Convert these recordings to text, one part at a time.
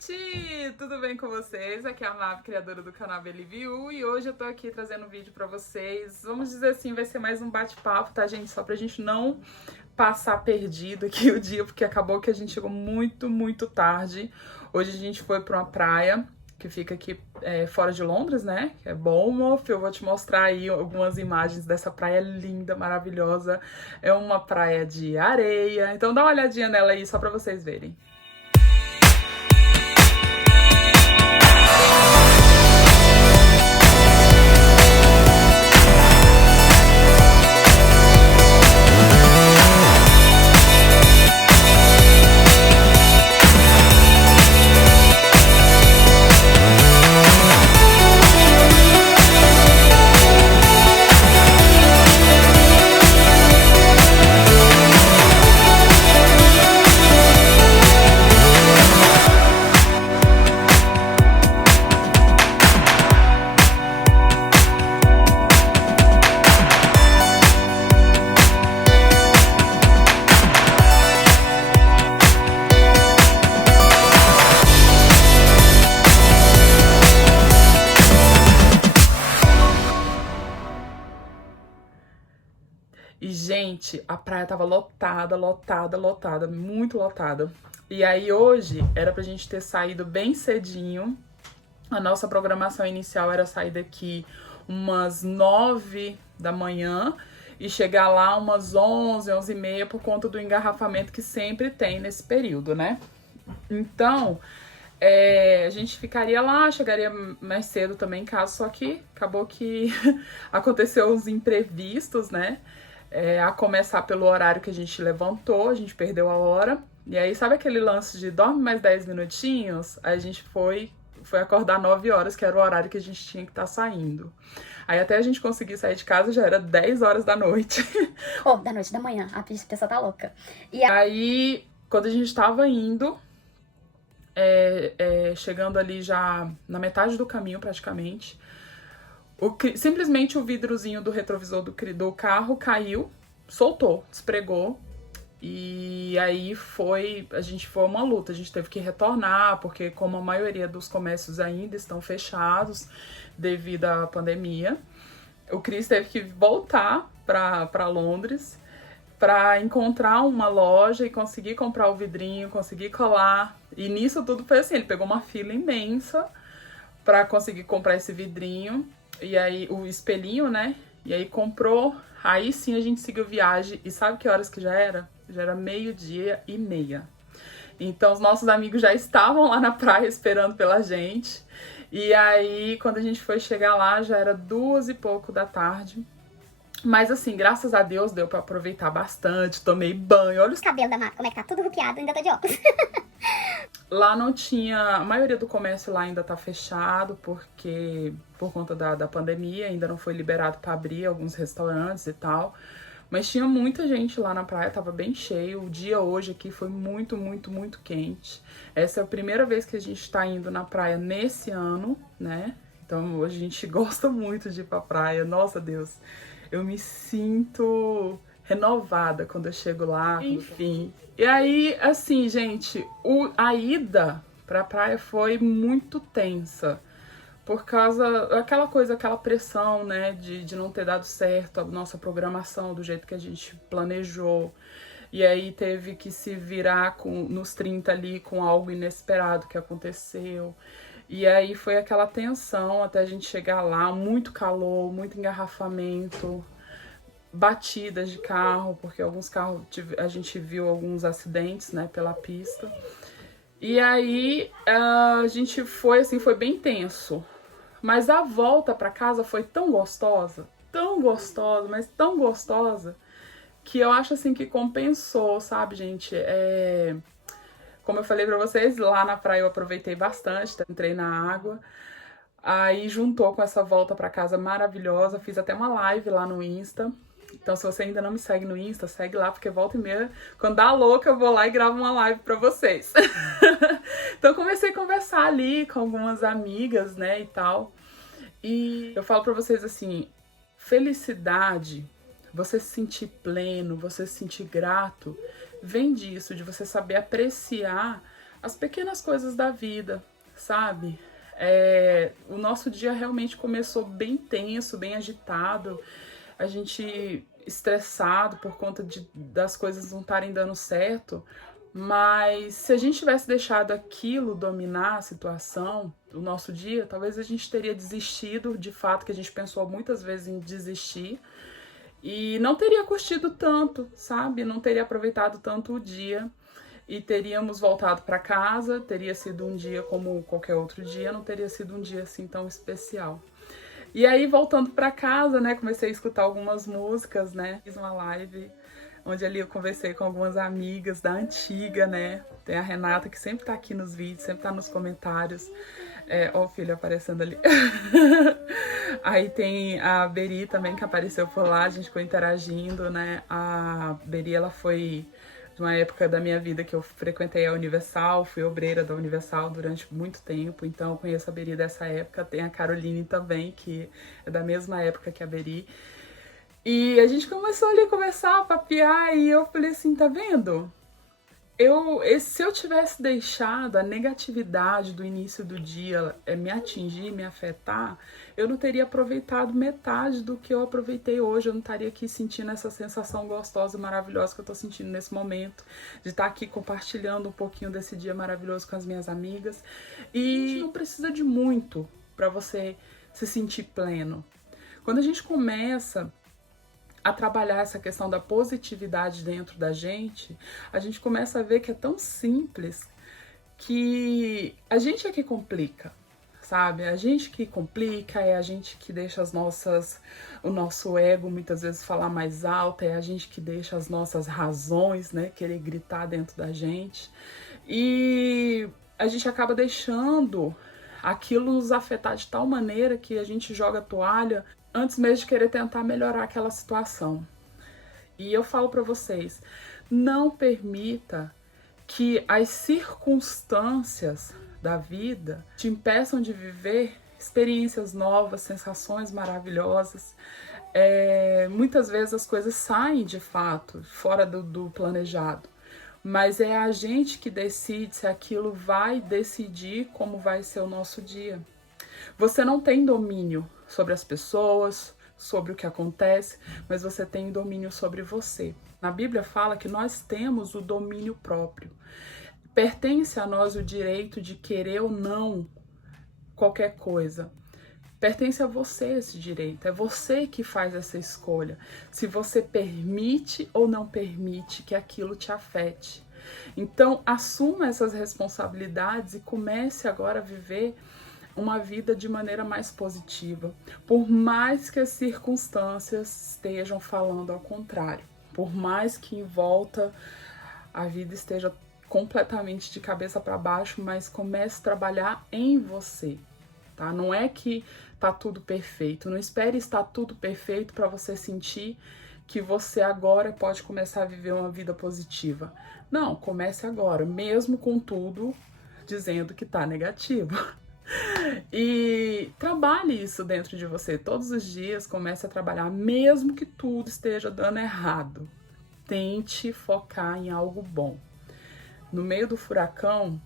gente! Tudo bem com vocês? Aqui é a Mavi, criadora do canal Beliviu, e hoje eu tô aqui trazendo um vídeo pra vocês. Vamos dizer assim, vai ser mais um bate-papo, tá, gente? Só pra gente não passar perdido aqui o dia, porque acabou que a gente chegou muito tarde. Hoje a gente foi pra uma praia que fica aqui fora de Londres, né? Que é Bournemouth. Eu vou te mostrar aí algumas imagens dessa praia linda, maravilhosa. É uma praia de areia, então dá uma olhadinha nela aí só pra vocês verem. E, gente, a praia tava lotada, muito lotada. E aí, hoje, era pra gente ter saído bem cedinho. A nossa programação inicial era sair daqui umas 9 da manhã e chegar lá umas 11, 11h30, por conta do engarrafamento que sempre tem nesse período, né? Então, a gente ficaria lá, chegaria mais cedo também em casa, só que acabou que aconteceu uns imprevistos, né? A começar pelo horário que a gente levantou, a gente perdeu a hora. E aí, sabe aquele lance de dorme mais 10 minutinhos? Aí a gente foi acordar 9 horas, que era o horário que a gente tinha que estar saindo. Aí até a gente conseguir sair de casa já era 10 horas da noite. Ou da noite da manhã, a pessoa tá louca. E aí, quando a gente tava indo, chegando ali já na metade do caminho praticamente, simplesmente o vidrozinho do retrovisor do carro caiu, soltou, despregou. E aí a gente foi uma luta, a gente teve que retornar, porque como a maioria dos comércios ainda estão fechados devido à pandemia, o Chris teve que voltar para Londres para encontrar uma loja e conseguir comprar o vidrinho, conseguir colar. E nisso tudo foi assim, ele pegou uma fila imensa para conseguir comprar esse vidrinho. E aí, o espelhinho, né? E aí comprou. Aí sim a gente seguiu viagem. E sabe que horas que já era? Já era 12h30. Então os nossos amigos já estavam lá na praia esperando pela gente. E aí, quando a gente foi chegar lá, já era 2 e pouco da tarde. Mas assim, graças a Deus deu pra aproveitar bastante. Tomei banho. Olha os cabelo da Mavi, como é que tá? Tudo rupiado, ainda tá de óculos. Lá não tinha... A maioria do comércio lá ainda tá fechado, porque por conta da pandemia ainda não foi liberado para abrir alguns restaurantes e tal. Mas tinha muita gente lá na praia, tava bem cheio. O dia hoje aqui foi muito quente. Essa é a primeira vez que a gente tá indo na praia nesse ano, né? Então hoje a gente gosta muito de ir pra praia. Nossa, Deus, eu me sinto renovada quando eu chego lá, enfim. E aí, assim, gente, a ida pra praia foi muito tensa. Por causa aquela pressão, né, de não ter dado certo a nossa programação do jeito que a gente planejou. E aí teve que se virar nos 30 ali com algo inesperado que aconteceu. E aí foi aquela tensão até a gente chegar lá, muito calor, muito engarrafamento, batidas de carro, porque alguns carros a gente viu alguns acidentes, né, pela pista. E aí a gente foi assim, foi bem tenso. Mas a volta pra casa foi tão gostosa, mas tão gostosa, que eu acho assim que compensou, sabe, gente? Como eu falei pra vocês, lá na praia eu aproveitei bastante, entrei na água. Aí juntou com essa volta pra casa maravilhosa, fiz até uma live lá no Insta. Então, se você ainda não me segue no Insta, segue lá, porque volta e meia, quando dá louca, eu vou lá e gravo uma live pra vocês. Então, comecei a conversar ali com algumas amigas, né, e tal. E eu falo pra vocês assim, felicidade, você se sentir pleno, você se sentir grato, vem disso, de você saber apreciar as pequenas coisas da vida, sabe? O nosso dia realmente começou bem tenso, bem agitado, a gente estressado por conta das coisas não estarem dando certo, mas se a gente tivesse deixado aquilo dominar a situação, o nosso dia, talvez a gente teria desistido, de fato, que a gente pensou muitas vezes em desistir, e não teria curtido tanto, sabe? Não teria aproveitado tanto o dia. E teríamos voltado para casa, teria sido um dia como qualquer outro dia, não teria sido um dia assim tão especial. E aí, voltando para casa, né, comecei a escutar algumas músicas, né, fiz uma live onde ali eu conversei com algumas amigas da antiga, né, tem a Renata que sempre tá aqui nos vídeos, sempre tá nos comentários, ó o filho aparecendo ali. Aí tem a Beri também que apareceu por lá, a gente ficou interagindo, né, a Beri, ela foi de uma época da minha vida que eu frequentei a Universal, fui obreira da Universal durante muito tempo, então eu conheço a Beri dessa época. Tem a Caroline também, que é da mesma época que a Beri. E a gente começou ali a conversar, a papear, e eu falei assim, tá vendo? Se eu tivesse deixado a negatividade do início do dia me atingir, me afetar, eu não teria aproveitado metade do que eu aproveitei hoje. Eu não estaria aqui sentindo essa sensação gostosa e maravilhosa que eu tô sentindo nesse momento, de estar aqui compartilhando um pouquinho desse dia maravilhoso com as minhas amigas. E a gente não precisa de muito para você se sentir pleno. Quando a gente começa a trabalhar essa questão da positividade dentro da gente, a gente começa a ver que é tão simples que a gente é que complica, sabe? A gente que complica, é a gente que deixa o nosso ego muitas vezes falar mais alto, é a gente que deixa as nossas razões, né, querer gritar dentro da gente. E a gente acaba deixando aquilo nos afetar de tal maneira que a gente joga a toalha antes mesmo de querer tentar melhorar aquela situação. E eu falo para vocês, não permita que as circunstâncias da vida te impeçam de viver experiências novas, sensações maravilhosas. Muitas vezes as coisas saem de fato, fora do planejado. Mas é a gente que decide se aquilo vai decidir como vai ser o nosso dia. Você não tem domínio sobre as pessoas, sobre o que acontece, mas você tem domínio sobre você. Na Bíblia fala que nós temos o domínio próprio. Pertence a nós o direito de querer ou não qualquer coisa. Pertence a você esse direito, é você que faz essa escolha. Se você permite ou não permite que aquilo te afete. Então, assuma essas responsabilidades e comece agora a viver uma vida de maneira mais positiva, por mais que as circunstâncias estejam falando ao contrário, por mais que em volta a vida esteja completamente de cabeça para baixo, mas comece a trabalhar em você, tá? Não é que tá tudo perfeito, não espere estar tudo perfeito para você sentir que você agora pode começar a viver uma vida positiva. Não, comece agora, mesmo com tudo dizendo que tá negativo. E trabalhe isso dentro de você todos os dias, comece a trabalhar, mesmo que tudo esteja dando errado. Tente focar em algo bom. No meio do furacão,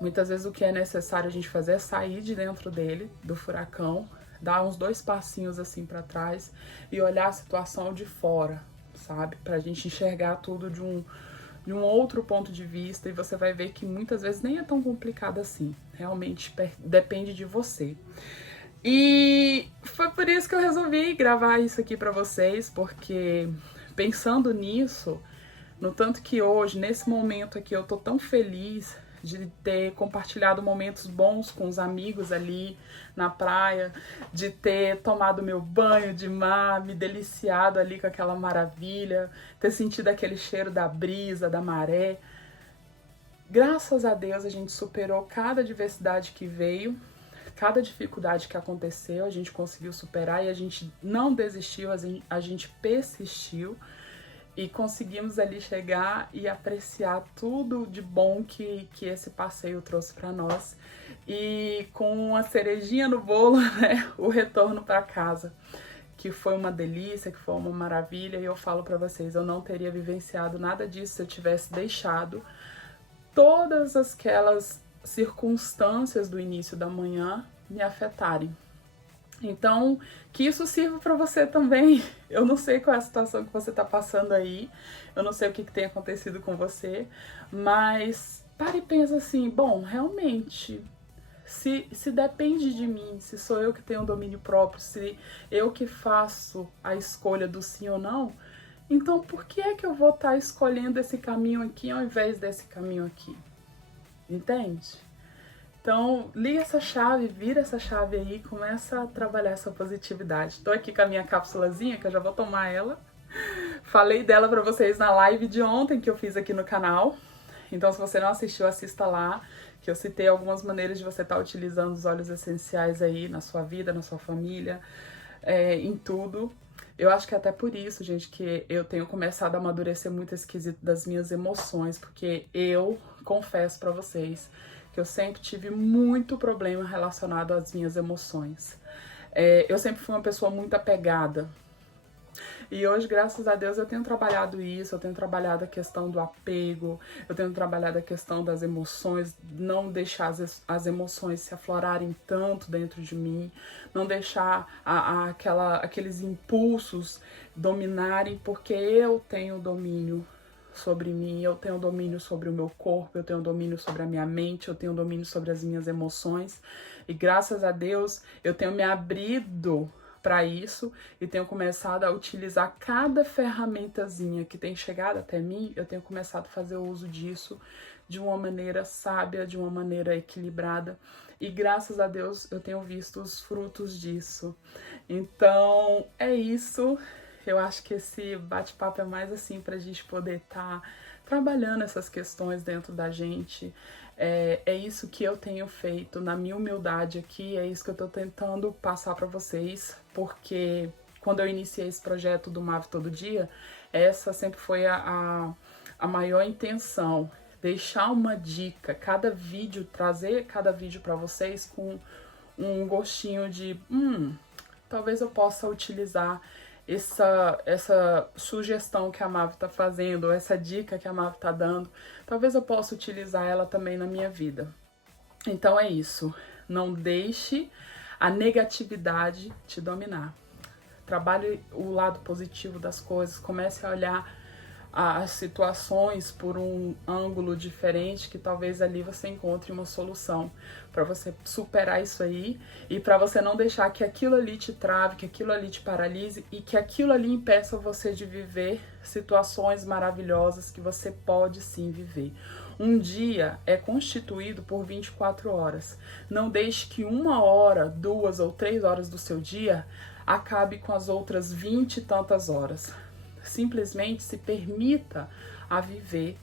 muitas vezes o que é necessário a gente fazer é sair de dentro dele, do furacão, dar uns 2 passinhos assim para trás e olhar a situação de fora, sabe? Pra gente enxergar tudo de um outro ponto de vista, e você vai ver que muitas vezes nem é tão complicado assim. Realmente depende de você. E foi por isso que eu resolvi gravar isso aqui pra vocês, porque pensando nisso, no tanto que hoje, nesse momento aqui, eu tô tão feliz de ter compartilhado momentos bons com os amigos ali na praia, de ter tomado meu banho de mar, me deliciado ali com aquela maravilha, ter sentido aquele cheiro da brisa, da maré. Graças a Deus a gente superou cada adversidade que veio, cada dificuldade que aconteceu, a gente conseguiu superar e a gente não desistiu, a gente persistiu. E conseguimos ali chegar e apreciar tudo de bom que esse passeio trouxe para nós. E com uma cerejinha no bolo, né, o retorno para casa, que foi uma delícia, que foi uma maravilha. E eu falo para vocês, eu não teria vivenciado nada disso se eu tivesse deixado todas aquelas circunstâncias do início da manhã me afetarem. Então, que isso sirva para você também. Eu não sei qual é a situação que você está passando aí, eu não sei o que tem acontecido com você, mas pare e pensa assim, bom, realmente, se depende de mim, se sou eu que tenho domínio próprio, se eu que faço a escolha do sim ou não, então por que é que eu vou estar escolhendo esse caminho aqui ao invés desse caminho aqui? Entende? Então, liga essa chave, vira essa chave aí e começa a trabalhar essa positividade. Tô aqui com a minha cápsulazinha, que eu já vou tomar ela. Falei dela pra vocês na live de ontem que eu fiz aqui no canal. Então, se você não assistiu, assista lá, que eu citei algumas maneiras de você estar utilizando os óleos essenciais aí na sua vida, na sua família, em tudo. Eu acho que é até por isso, gente, que eu tenho começado a amadurecer muito esse quesito das minhas emoções, porque eu confesso pra vocês que eu sempre tive muito problema relacionado às minhas emoções. Eu sempre fui uma pessoa muito apegada. E hoje, graças a Deus, eu tenho trabalhado isso, eu tenho trabalhado a questão do apego, eu tenho trabalhado a questão das emoções, não deixar as emoções se aflorarem tanto dentro de mim, não deixar aqueles impulsos dominarem, porque eu tenho domínio sobre mim, eu tenho domínio sobre o meu corpo, eu tenho domínio sobre a minha mente, eu tenho domínio sobre as minhas emoções. E graças a Deus, eu tenho me abrido para isso e tenho começado a utilizar cada ferramentazinha que tem chegado até mim, eu tenho começado a fazer uso disso de uma maneira sábia, de uma maneira equilibrada. E graças a Deus, eu tenho visto os frutos disso. Então, é isso. Eu acho que esse bate-papo é mais assim pra gente poder estar trabalhando essas questões dentro da gente. É isso que eu tenho feito na minha humildade aqui, é isso que eu tô tentando passar pra vocês, porque quando eu iniciei esse projeto do MAV Todo Dia, essa sempre foi a maior intenção, deixar uma dica, cada vídeo, trazer cada vídeo pra vocês com um gostinho de, talvez eu possa utilizar essa sugestão que a Mavi tá fazendo, essa dica que a Mavi tá dando, talvez eu possa utilizar ela também na minha vida. Então é isso, não deixe a negatividade te dominar. Trabalhe o lado positivo das coisas, comece a olhar as situações por um ângulo diferente, que talvez ali você encontre uma solução para você superar isso aí e para você não deixar que aquilo ali te trave, que aquilo ali te paralise e que aquilo ali impeça você de viver situações maravilhosas que você pode sim viver. Um dia é constituído por 24 horas. Não deixe que 1 hora, 2 ou 3 horas do seu dia acabe com as outras 20 e tantas horas. Simplesmente se permita a viver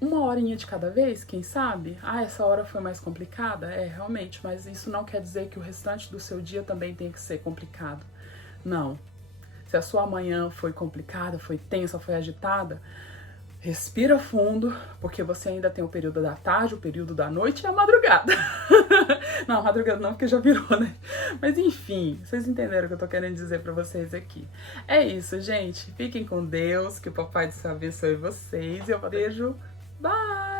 1 horinha de cada vez, quem sabe? Essa hora foi mais complicada? Realmente, mas isso não quer dizer que o restante do seu dia também tem que ser complicado. Não. Se a sua manhã foi complicada, foi tensa, foi agitada, respira fundo, porque você ainda tem o período da tarde, o período da noite e a madrugada. Não, a madrugada não, porque já virou, né? Mas enfim, vocês entenderam o que eu tô querendo dizer pra vocês aqui. É isso, gente. Fiquem com Deus, que o Papai do Céu abençoe vocês. E eu beijo. Bye!